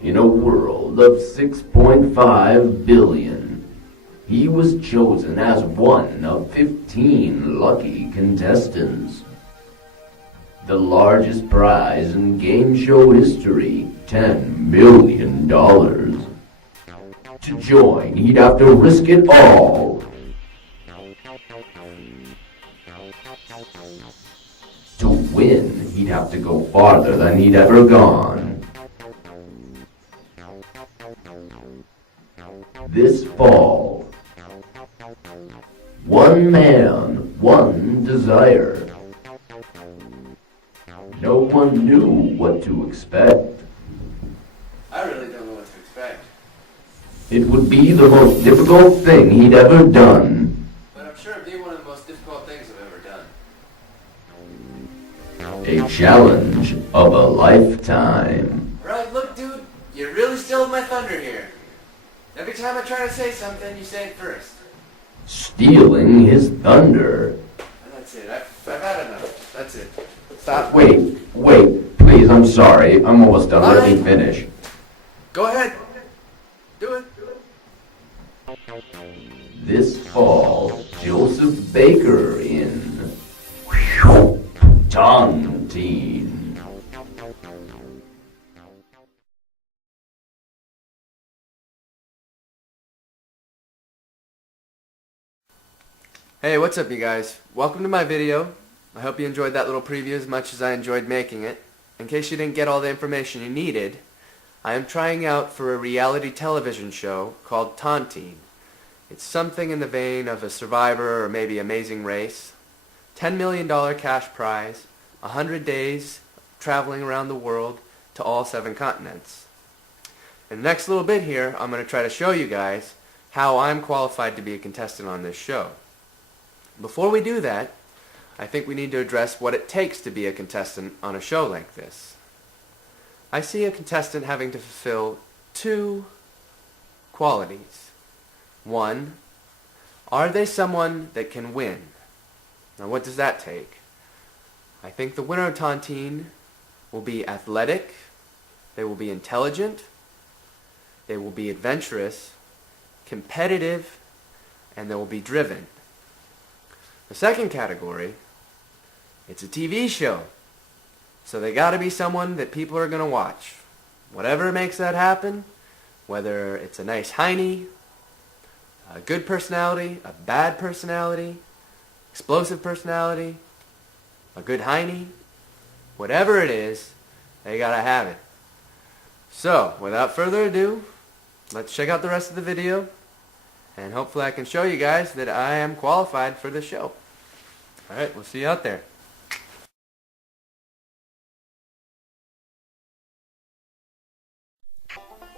In a world of 6.5 billion, he was chosen as one of 15 lucky contestants. The largest prize in game show history, $10 million. To join, he'd have to risk it all. To win, he'd have to go farther than he'd ever gone. This fall, one man, one desire. No one knew what to expect. I really don't know what to expect. It would be the most difficult thing he'd ever done. But I'm sure it'd be one of the most difficult things I've ever done. A challenge of a lifetime. Right, look, dude, you really stole my thunder here. Every time I try to say something, you say it first. Stealing his thunder. And that's it. I've had enough. That's it. Stop. Wait, please, I'm sorry. I'm almost done. Let me finish. Go ahead. Do it. This fall, Joseph Baker in Tontine. Hey, what's up, you guys? Welcome to my video. I hope you enjoyed that little preview as much as I enjoyed making it. In case you didn't get all the information you needed, I am trying out for a reality television show called Tontine. It's something in the vein of a Survivor or maybe Amazing Race. $10 million cash prize, 100 days traveling around the world to all 7 continents. In the next little bit here, I'm going to try to show you guys how I'm qualified to be a contestant on this show. Before we do that, I think we need to address what it takes to be a contestant on a show like this. I see a contestant having to fulfill 2 qualities. 1, are they someone that can win? Now what does that take? I think the winner of Tontine will be athletic, they will be intelligent, they will be adventurous, competitive, and they will be driven. The second category, it's a TV show. So they got to be someone that people are going to watch. Whatever makes that happen, whether it's a nice hiney, a good personality, a bad personality, explosive personality, a good hiney, whatever it is, they got to have it. So, without further ado, let's check out the rest of the video. And hopefully I can show you guys that I am qualified for this show. Alright, we'll see you out there.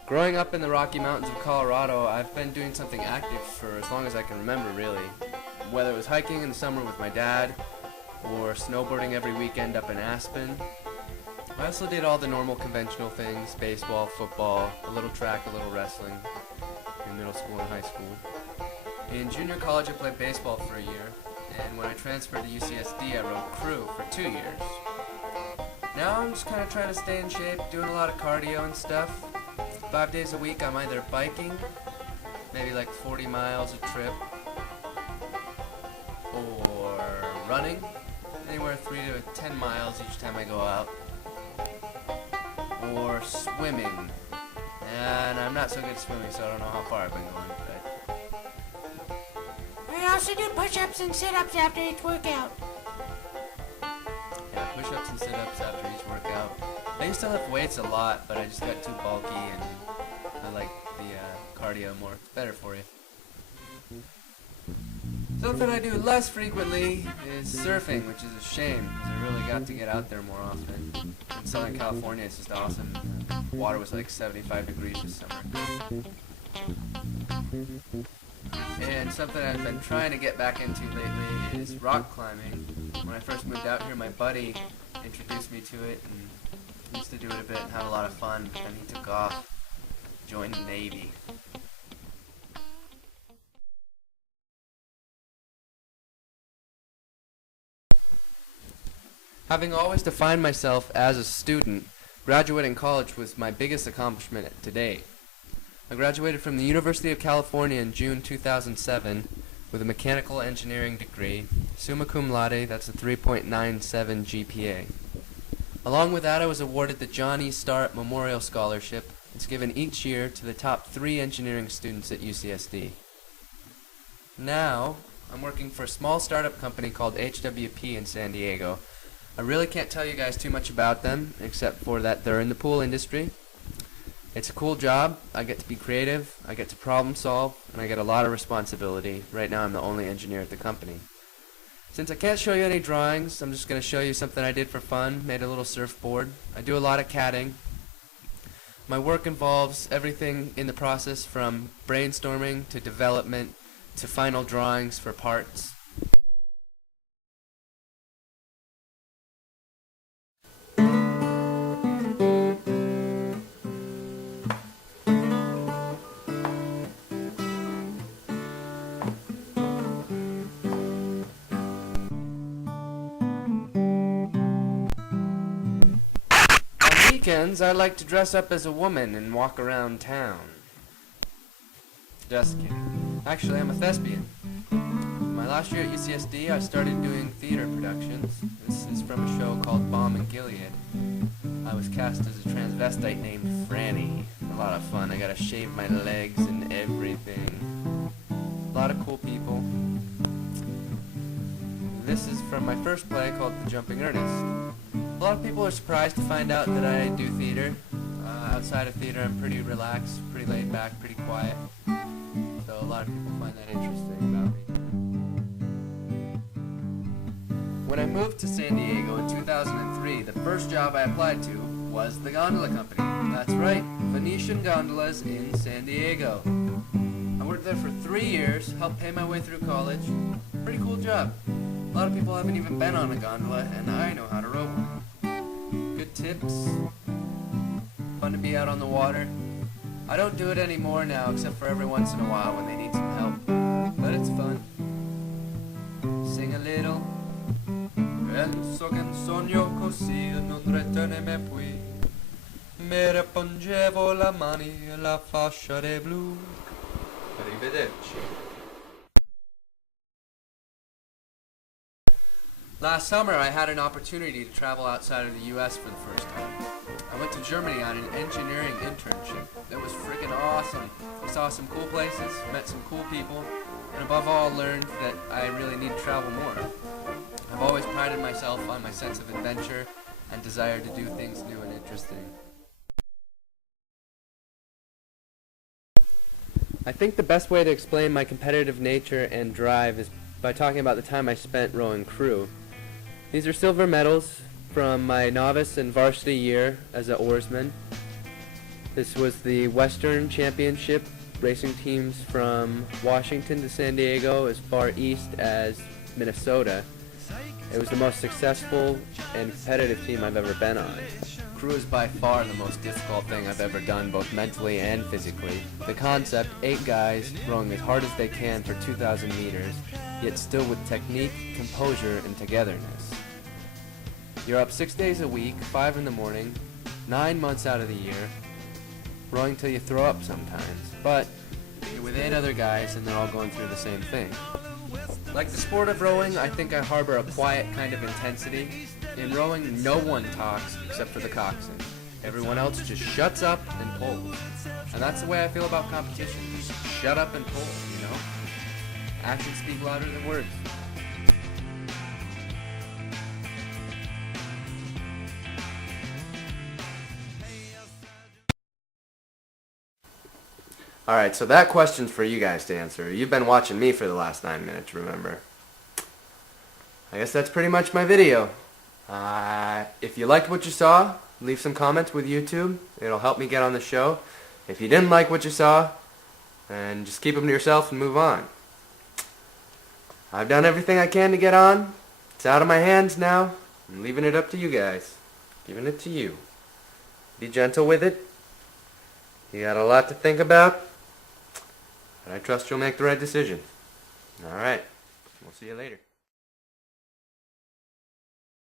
Growing up in the Rocky Mountains of Colorado, I've been doing something active for as long as I can remember, really. Whether it was hiking in the summer with my dad, or snowboarding every weekend up in Aspen. I also did all the normal conventional things, baseball, football, a little track, a little wrestling, in middle school and high school. In junior college I played baseball for a year, and when I transferred to UCSD I rode crew for 2 years. Now I'm just kind of trying to stay in shape, doing a lot of cardio and stuff. 5 days a week I'm either biking, maybe like 40 miles a trip, or running, anywhere 3 to 10 miles each time I go out, or swimming. And I'm not so good at swimming, so I don't know how far I've been going, but I also do push-ups and sit-ups after each workout. yeah, push-ups and sit-ups after each workout. I used to lift weights a lot, but I just got too bulky, and I like the cardio more. It's better for you. Something I do less frequently is surfing, which is a shame, because I really got to get out there more often. In Southern California, it's just awesome. The water was like 75 degrees this summer. And something I've been trying to get back into lately is rock climbing. When I first moved out here, my buddy introduced me to it, and I used to do it a bit and have a lot of fun, but then he took off, joined the Navy. Having always defined myself as a student, Graduating college was my biggest accomplishment to date. I graduated from the University of California in June 2007 with a mechanical engineering degree, summa cum laude, that's a 3.97 GPA. Along with that, I was awarded the John E. Starrett Memorial Scholarship. It's given each year to the top 3 engineering students at UCSD. Now, I'm working for a small startup company called HWP in San Diego. I really can't tell you guys too much about them, except for that they're in the pool industry. It's a cool job. I get to be creative, I get to problem solve, and I get a lot of responsibility. Right now I'm the only engineer at the company. Since I can't show you any drawings, I'm just going to show you something I did for fun, made a little surfboard. I do a lot of CADing. My work involves everything in the process from brainstorming to development to final drawings for parts. Weekends, I like to dress up as a woman and walk around town. Just kidding. Actually, I'm a thespian. My last year at UCSD, I started doing theater productions. This is from a show called Balm and Gilead. I was cast as a transvestite named Franny. A lot of fun. I got to shave my legs and everything. A lot of cool people. This is from my first play called The Jumping Ernest. A lot of people are surprised to find out that I do theater. Outside of theater, I'm pretty relaxed, pretty laid back, pretty quiet. So a lot of people find that interesting about me. When I moved to San Diego in 2003, the first job I applied to was the gondola company. That's right, Venetian Gondolas in San Diego. I worked there for 3 years, helped pay my way through college. Pretty cool job. A lot of people haven't even been on a gondola, and I know how to row one. Good tips. Fun to be out on the water. I don't do it anymore now, except for every once in a while when they need some help. But it's fun. Sing a little. Penso che un sogno così non rettenermi più. Mi ripongevo la mani alla fascia de blu. Arrivederci. Last summer, I had an opportunity to travel outside of the U.S. for the first time. I went to Germany on an engineering internship. It was freaking awesome. I saw some cool places, met some cool people, and above all, learned that I really need to travel more. I've always prided myself on my sense of adventure and desire to do things new and interesting. I think the best way to explain my competitive nature and drive is by talking about the time I spent rowing crew. These are silver medals from my novice and varsity year as an oarsman. This was the Western Championship, racing teams from Washington to San Diego, as far east as Minnesota. It was the most successful and competitive team I've ever been on. Crew is by far the most difficult thing I've ever done, both mentally and physically. The concept, 8 guys rowing as hard as they can for 2,000 meters, yet still with technique, composure, and togetherness. You're up 6 days a week, 5 in the morning, 9 months out of the year, rowing till you throw up sometimes. But you're with 8 other guys and they're all going through the same thing. Like the sport of rowing, I think I harbor a quiet kind of intensity. In rowing, no one talks except for the coxswain. Everyone else just shuts up and pulls. And that's the way I feel about competition. Just shut up and pull, you know? Actions speak louder than words. Alright, so that question's for you guys to answer. You've been watching me for the last 9 minutes, remember? I guess that's pretty much my video. If you liked what you saw, leave some comments with YouTube. It'll help me get on the show. If you didn't like what you saw, then just keep them to yourself and move on. I've done everything I can to get on. It's out of my hands now. I'm leaving it up to you guys. Giving it to you. Be gentle with it. You got a lot to think about. But I trust you'll make the right decision. Alright. We'll see you later.